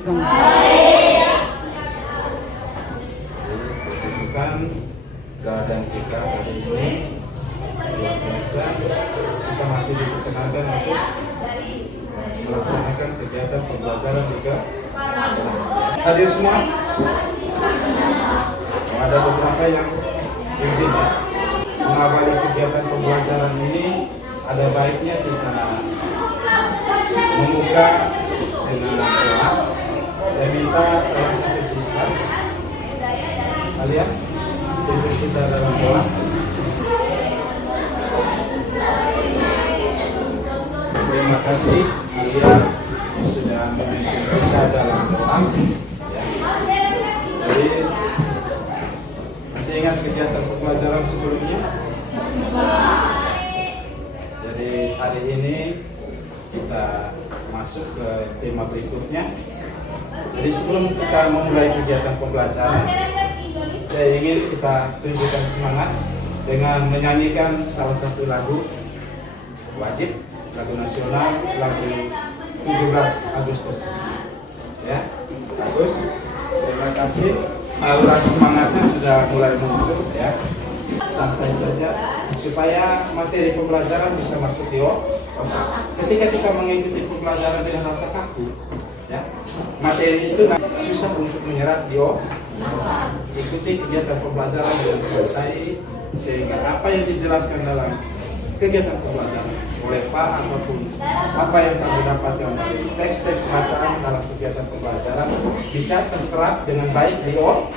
Bukan keadaan kita hari ini luar biasa. Kita masih diperkenankan untuk melaksanakan kegiatan pembelajaran juga. Hadir semua? Ada beberapa yang izin ya. Mengawali kegiatan pembelajaran ini, ada baiknya kita membuka dengan doa. Saya minta salah satu siswa kalian pimpin kita dalam doa. Terima kasih kalian sudah memimpin kita dalam doa. Ya. Jadi masih ingat kegiatan pembelajaran sebelumnya? Jadi hari ini kita masuk ke tema berikutnya. Jadi sebelum kita memulai kegiatan pembelajaran, saya ingin kita tunjukkan semangat dengan menyanyikan salah satu lagu wajib, lagu nasional, lagu 17 Agustus. Ya, bagus. Terima kasih. Aura semangatnya sudah mulai muncul ya. Santai saja supaya materi pembelajaran bisa masuk di otak. Ketika kita mengikuti pembelajaran dengan rasa kaku, ya, materi itu susah untuk menyerap di otak. Ikuti kegiatan pembelajaran dengan selesai sehingga apa yang dijelaskan dalam kegiatan pembelajaran oleh Pak ataupun apa yang kami dapatkan dari teks-teks bacaan dalam kegiatan pembelajaran bisa terserap dengan baik di otak.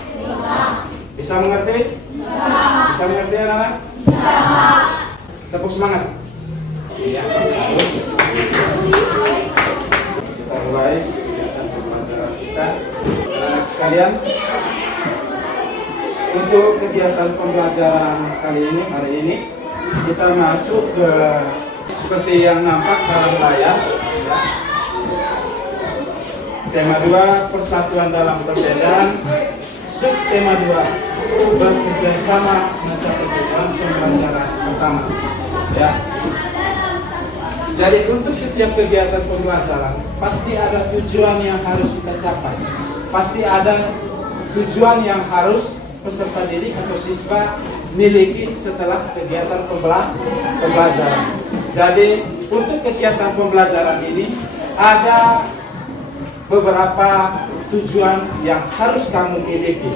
Bisa mengerti? Bisa mengerti anak-anak? Tepuk semangat. Iya. Kita mulai kegiatan pembelajaran kita. Anak sekalian, untuk kegiatan pembelajaran kali ini, hari ini, kita masuk ke seperti yang nampak dalam layar. Ya. Tema 2, persatuan dalam perbedaan. Subtema 2, bekerja sama mencapai tujuan pembelajaran pertama. Ya. Jadi untuk setiap kegiatan pembelajaran pasti ada tujuan yang harus kita capai. Pasti ada tujuan yang harus peserta didik atau siswa miliki setelah kegiatan pembelajaran. Jadi untuk kegiatan pembelajaran ini ada beberapa tujuan yang harus kamu miliki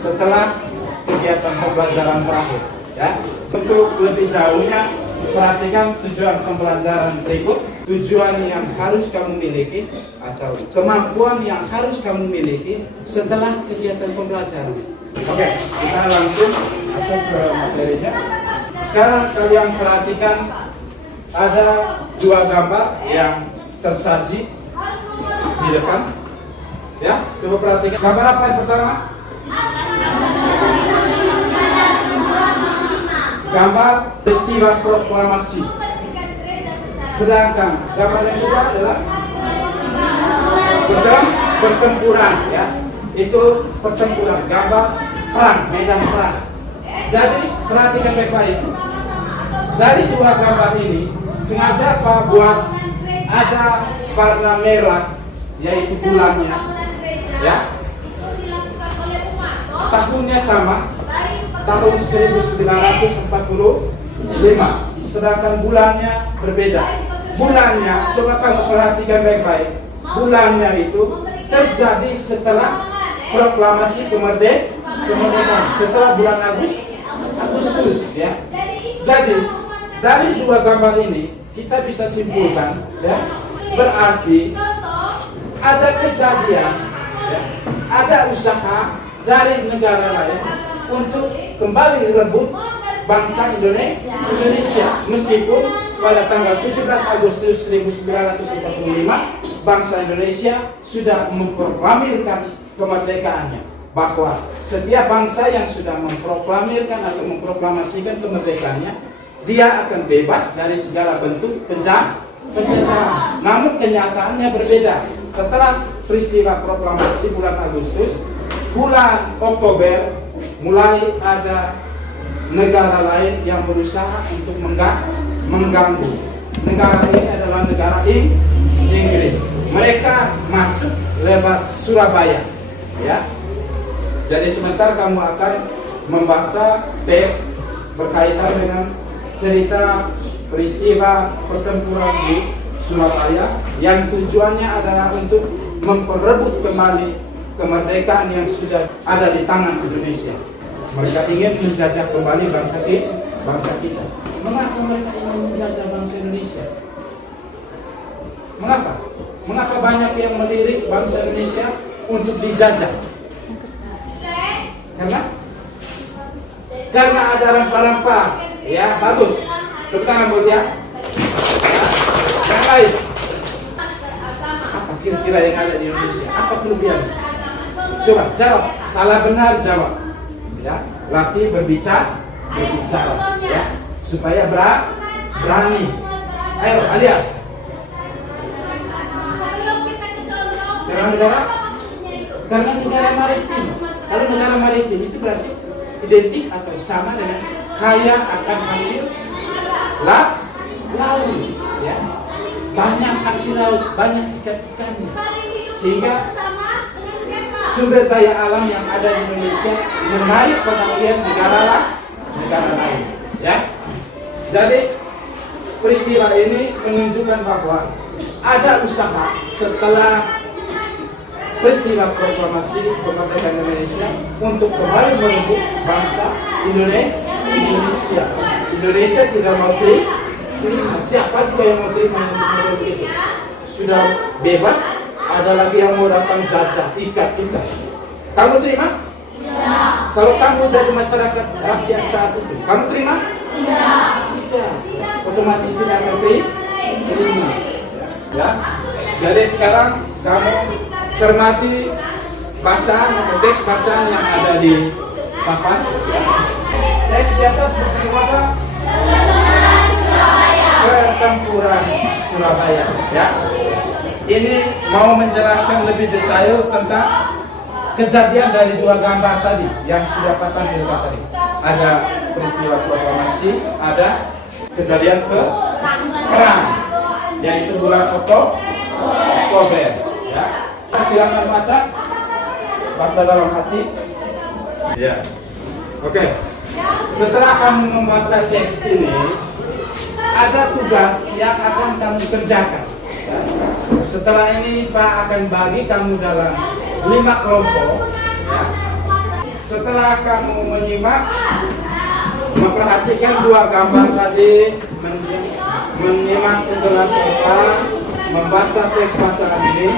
setelah kegiatan pembelajaran berakhir. Ya. Untuk lebih jauhnya, perhatikan tujuan pembelajaran berikut. Tujuan yang harus kamu miliki atau kemampuan yang harus kamu miliki setelah kegiatan pembelajaran. Oke, kita langsung masuk ke materinya. Sekarang kalian perhatikan ada dua gambar yang tersaji di depan. Ya, coba perhatikan. Gambar apa yang pertama? Gambar peristiwa proklamasi. Sedangkan gambar yang kedua adalah pertempuran, ya. Itu pertempuran, gambar perang, medan perang. Jadi perhatikan baik-baik. Dari dua gambar ini sengaja Pak buat ada warna merah, yaitu bulannya, ya. Tahunnya sama, tahun 1945, sedangkan bulannya berbeda. Bulannya, coba kamu perhatikan baik-baik. Bulannya itu terjadi setelah proklamasi kemerdekaan, setelah bulan Agustus, ya. Jadi dari dua gambar ini kita bisa simpulkan, ya, berarti ada kejadian, ya, ada usaha dari negara lain untuk kembali rebut bangsa Indonesia, meskipun pada tanggal 17 Agustus 1945 bangsa Indonesia sudah memproklamirkan kemerdekaannya, bahwa setiap bangsa yang sudah memproklamirkan atau memproklamasikan kemerdekaannya, dia akan bebas dari segala bentuk penjajahan. Namun kenyataannya berbeda. Setelah peristiwa proklamasi bulan Agustus, bulan Oktober mulai ada negara lain yang berusaha untuk mengganggu. Negara ini adalah negara Inggris. Mereka masuk lewat Surabaya, ya. Jadi sebentar kamu akan membaca teks berkaitan dengan cerita peristiwa pertempuran di Surabaya yang tujuannya adalah untuk memperebut kembali kemerdekaan yang sudah ada di tangan Indonesia. Mereka ingin menjajah kembali bangsa kita. Mengapa mereka ingin menjajah bangsa Indonesia? Mengapa? Mengapa banyak yang melirik bangsa Indonesia untuk dijajah? Karena ada rempah-rempah. Ya, bagus. Tepuk tangan buat ya. Yang lain. Apa kira-kira yang ada di Indonesia? Apa kelebihan? Coba jawab. Salah benar jawab. Ya, latih berbicara, ya, supaya berani. Ayo, Alia. Karena negara maritim. Kalau negara maritim itu berarti identik atau sama dengan kaya akan hasil laut, ya. Banyak hasil laut, banyak ikan-ikannya, sehingga sumber daya alam yang ada di Indonesia menarik perhatian negara lain, ya. Jadi peristiwa ini menunjukkan bahwa ada usaha setelah peristiwa proklamasi kemerdekaan Indonesia untuk kembali merebut bangsa Indonesia. Indonesia tidak mau terima. Siapa juga yang mau terima yang begitu? Sudah bebas, ada lagi yang mau datang jajah, ikat. Kamu terima? Iya. Kalau kamu jadi masyarakat rakyat saat itu, kamu terima? Iya. Tidak. Otomatis tidak akan terima. Ya. Jadi sekarang kamu cermati bacaan atau teks bacaan yang ada di papan. Teks di atas berjudul apa? Pertempuran Surabaya. Ya. Ini mau menjelaskan lebih detail tentang kejadian dari dua gambar tadi yang sudah tampilkan tadi. Ada peristiwa proklamasi, ada kejadian perang, yaitu bulan Oktober. Ya. Silakan baca dalam hati. Ya. Oke. Setelah kamu membaca teks ini, ada tugas yang akan kamu kerjakan. Ya. Setelah ini Pak akan bagi kamu dalam 5 kelompok. Ya. Setelah kamu menyimak, memperhatikan dua gambar tadi, menyimak penjelasan Pak, membaca teks bacaan ini,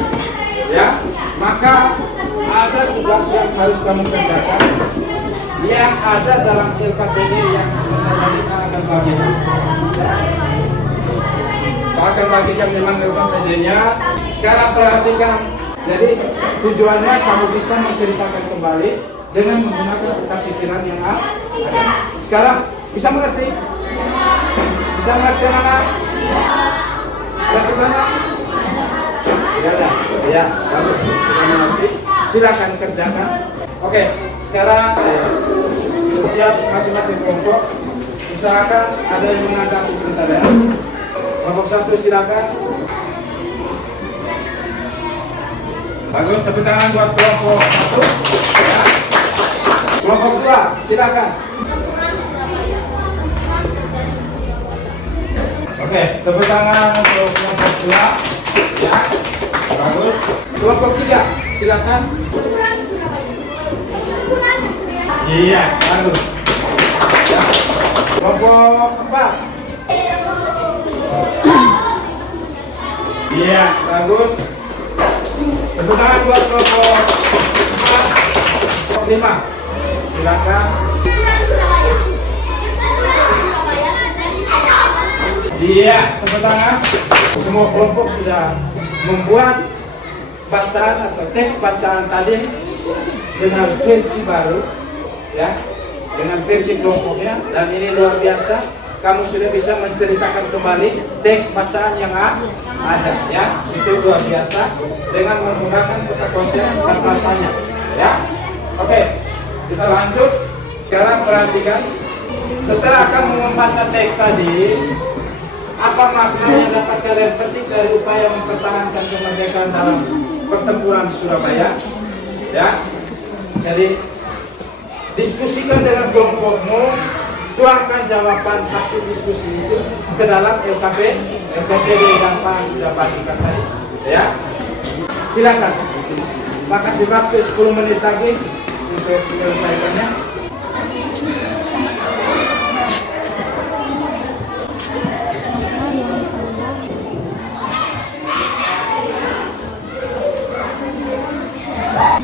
ya, maka ada tugas yang harus kamu kerjakan yang ada dalam LKPD yang sebenarnya kita akan bagikan. Akan bagikan memang LKPD-nya. Sekarang perhatikan. Jadi tujuannya kamu bisa menceritakan kembali dengan menggunakan otak pikiran yang ada. Sekarang bisa mengerti? Bisa mengerti anak? Mengerti mana? Ya, bagus. Silakan kerjakan. Oke, sekarang setiap masing-masing kelompok usahakan ada yang menanggapi sebentar ya. Kelompok 1 silakan. Bagus, tepuk tangan buat kelompok 1. Ya. Kelompok 2 silakan. Oke, tepuk tangan untuk kelompok 2. Ya. Bagus. Kelompok 3 silakan. Iya, bagus. Ya. Kelompok 4. Iya, bagus. Tepuk tangan buat kelompok 4. Kelompok 5 silakan. Iya, tepuk tangan. Semua kelompok sudah membuat bacaan atau teks bacaan tadi dengan versi baru, ya, dengan versi kelompoknya, dan ini luar biasa. Kamu sudah bisa menceritakan kembali teks bacaan yang ada, ya, itu luar biasa dengan menggunakan kata konsep dan katanya, ya. Oke, kita lanjut. Sekarang perhatikan, setelah kamu membaca teks tadi, apa makna yang dapat kalian petik dari upaya mempertahankan kemerdekaan dalam pertempuran Surabaya. Ya, jadi diskusikan dengan kelompokmu, tuangkan jawaban hasil diskusi itu ke dalam LKPD yang Pak sudah bagikan tadi. Ya, silakan. Makasih waktu 10 menit lagi untuk menyelesaikannya.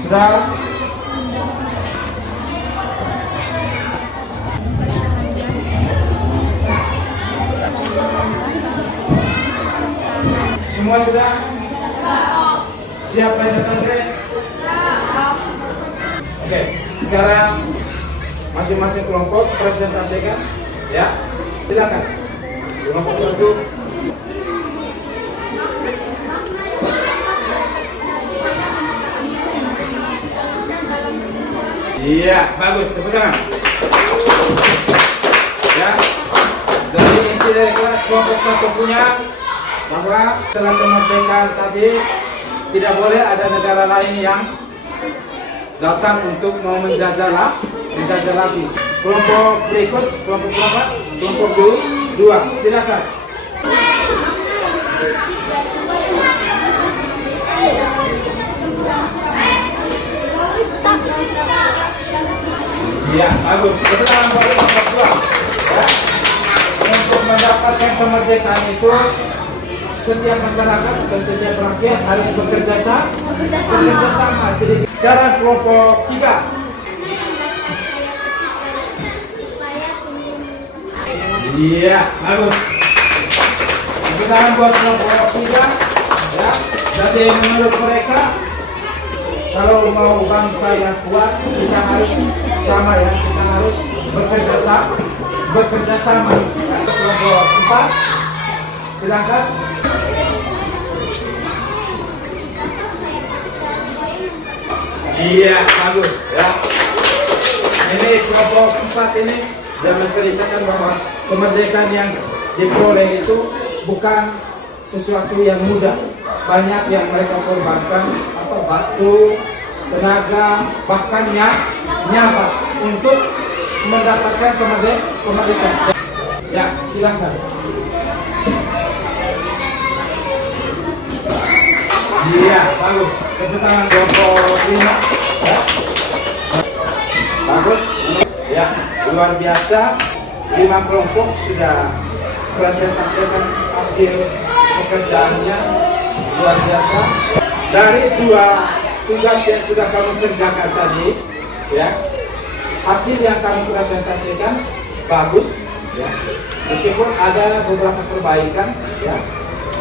Sudah. Semua sudah? Siap presentasi? Oke, sekarang masing-masing kelompok presentasikan, ya. Silakan. Kelompok 1. Iya, bagus. Tepuk tangan. Ya. Dari inti dari kelompok 1 punya bahwa setelah kemerdekaan tadi tidak boleh ada negara lain yang datang untuk mau menjajah lagi. Kelompok berikut, kelompok berapa? Kelompok 2. Silakan. Iya, bagus. Betul buat kelompok 2. Ya. Untuk mendapatkan kemerdekaan itu setiap masyarakat atau setiap rakyat harus bekerja sama. Jadi sekarang kelompok 3. Iya, bagus. Sekarang buat kelompok 3. Ya, jadi menurut mereka kalau mau bangsa yang kuat kita harus sama ya, kita harus bekerja sama. Ya, kelompok 4. Silakan. Iya, bagus ya. Ini kelompok 4 ini dia menceritakan bahwa kemerdekaan yang diperoleh itu bukan sesuatu yang mudah. Banyak yang mereka korbankan, waktu, tenaga, bahkan nyawa untuk mendapatkan kemerdekaan. Ya, silakan. Iya, bagus. Tepuk tangan kelompok 5. Ya. Bagus. Ya, luar biasa. 5 kelompok sudah presentasikan hasil pekerjaannya. Luar biasa. Dari 2 tugas yang sudah kamu kerjakan tadi, ya, hasil yang kamu presentasikan bagus, ya. Meskipun ada beberapa perbaikan, ya,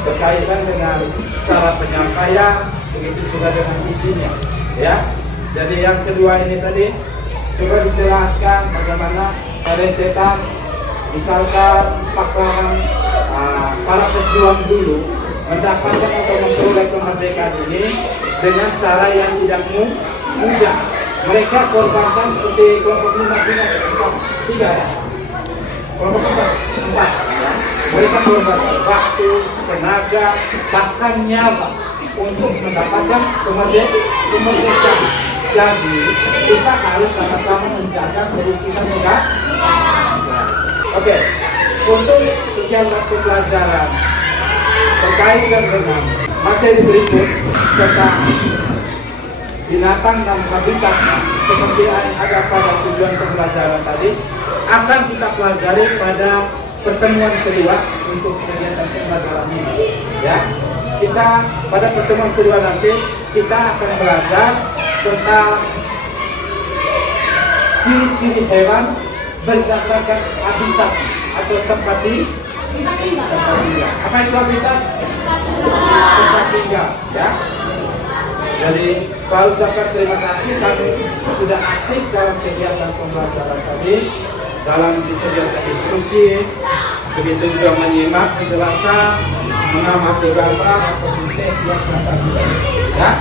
berkaitan dengan cara penyampaian, begitu juga dengan isinya, ya. Jadi yang kedua ini tadi coba dijelaskan bagaimana rentetan, misalkan pahlawan para pejuang dulu mendapatkan atau memperoleh kemerdekaan ini dengan cara yang tidak mudah. Mereka korbankan seperti kelompok 5 3 ya. Kelompok 4 ya. Mereka korbankan waktu, tenaga, bahkan nyawa untuk mendapatkan kemerdekaan. Jadi kita harus sama-sama menjaga kerukunan negara. Oke, untuk sekian waktu pelajaran terkait dengan materi berikut tentang binatang dan habitatnya seperti yang ada pada tujuan pembelajaran tadi akan kita pelajari pada pertemuan kedua untuk kegiatan pembelajaran ini. Ya, kita pada pertemuan kedua nanti kita akan belajar tentang ciri-ciri hewan berdasarkan habitat atau tempat tinggal. Apa itu habitat? Tempat tinggal, ya. Jadi, Pak ucapkan terima kasih kami sudah aktif dalam kegiatan pembelajaran tadi, dalam kegiatan diskusi, begitu juga menyimak penjelasan, mengamati gambar atau teks yang prestasi, ya.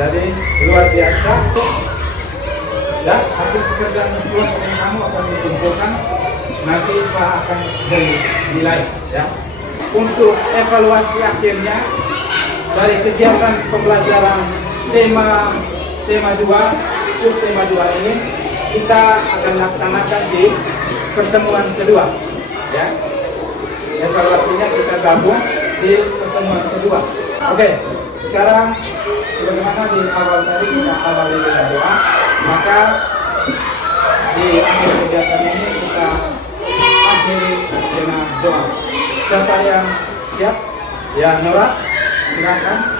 Jadi luar biasa. Ya, hasil pekerjaan kelompok yang kamu akan dikumpulkan. Nanti Pak akan dinilai, ya. Untuk evaluasi akhirnya dari kegiatan pembelajaran tema 2, subtema 2 ini kita akan laksanakan di pertemuan kedua. Ya, evaluasinya kita gabung di pertemuan kedua. Oke, sekarang sebagaimana di awal tadi kita awali dengan doa, maka di akhir kegiatan ini kita akhiri dengan doa. Siapa yang siap? Ya, Nora, silakan.